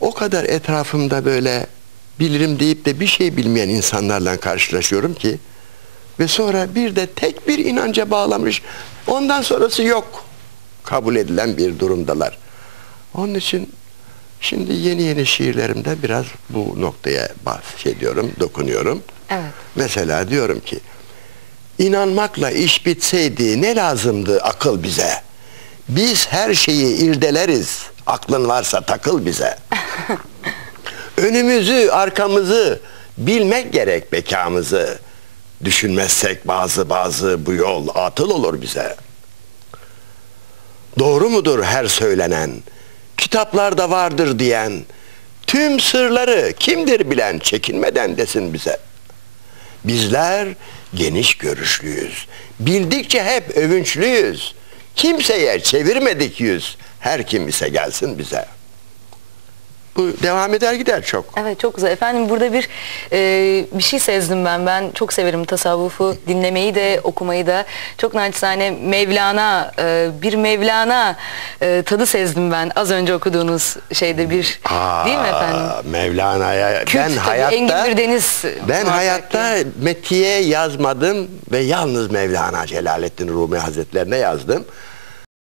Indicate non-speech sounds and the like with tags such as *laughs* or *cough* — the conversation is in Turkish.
o kadar etrafımda böyle bilirim deyip de bir şey bilmeyen insanlarla karşılaşıyorum ki ve sonra bir de tek bir inanca bağlamış ondan sonrası yok kabul edilen bir durumdalar. Onun için şimdi yeni yeni şiirlerimde biraz bu noktaya bahsediyorum, dokunuyorum. Evet. Mesela diyorum ki inanmakla iş bitseydi ne lazımdı akıl bize? Biz her şeyi irdeleriz. Aklın varsa takıl bize. *laughs* Önümüzü, arkamızı bilmek gerek bekamızı. Düşünmezsek bazı bazı bu yol atıl olur bize. Doğru mudur her söylenen? Kitaplarda vardır diyen. Tüm sırları kimdir bilen çekinmeden desin bize. Bizler geniş görüşlüyüz. Bildikçe hep övünçlüyüz. Kimseye çevirmedik yüz. Her kim ise gelsin bize. Bu devam eder gider çok. Evet çok güzel. Efendim burada bir e, bir şey sezdim ben. Ben çok severim tasavvufu dinlemeyi de okumayı da. Çok naçizane Mevlana e, bir Mevlana e, tadı sezdim ben. Az önce okuduğunuz şeyde bir değil mi efendim? Aa, Mevlana'ya ben tabii, hayatta Engin bir deniz ben hayatta metiye yazmadım ve yalnız Mevlana Celaleddin Rumi Hazretlerine yazdım.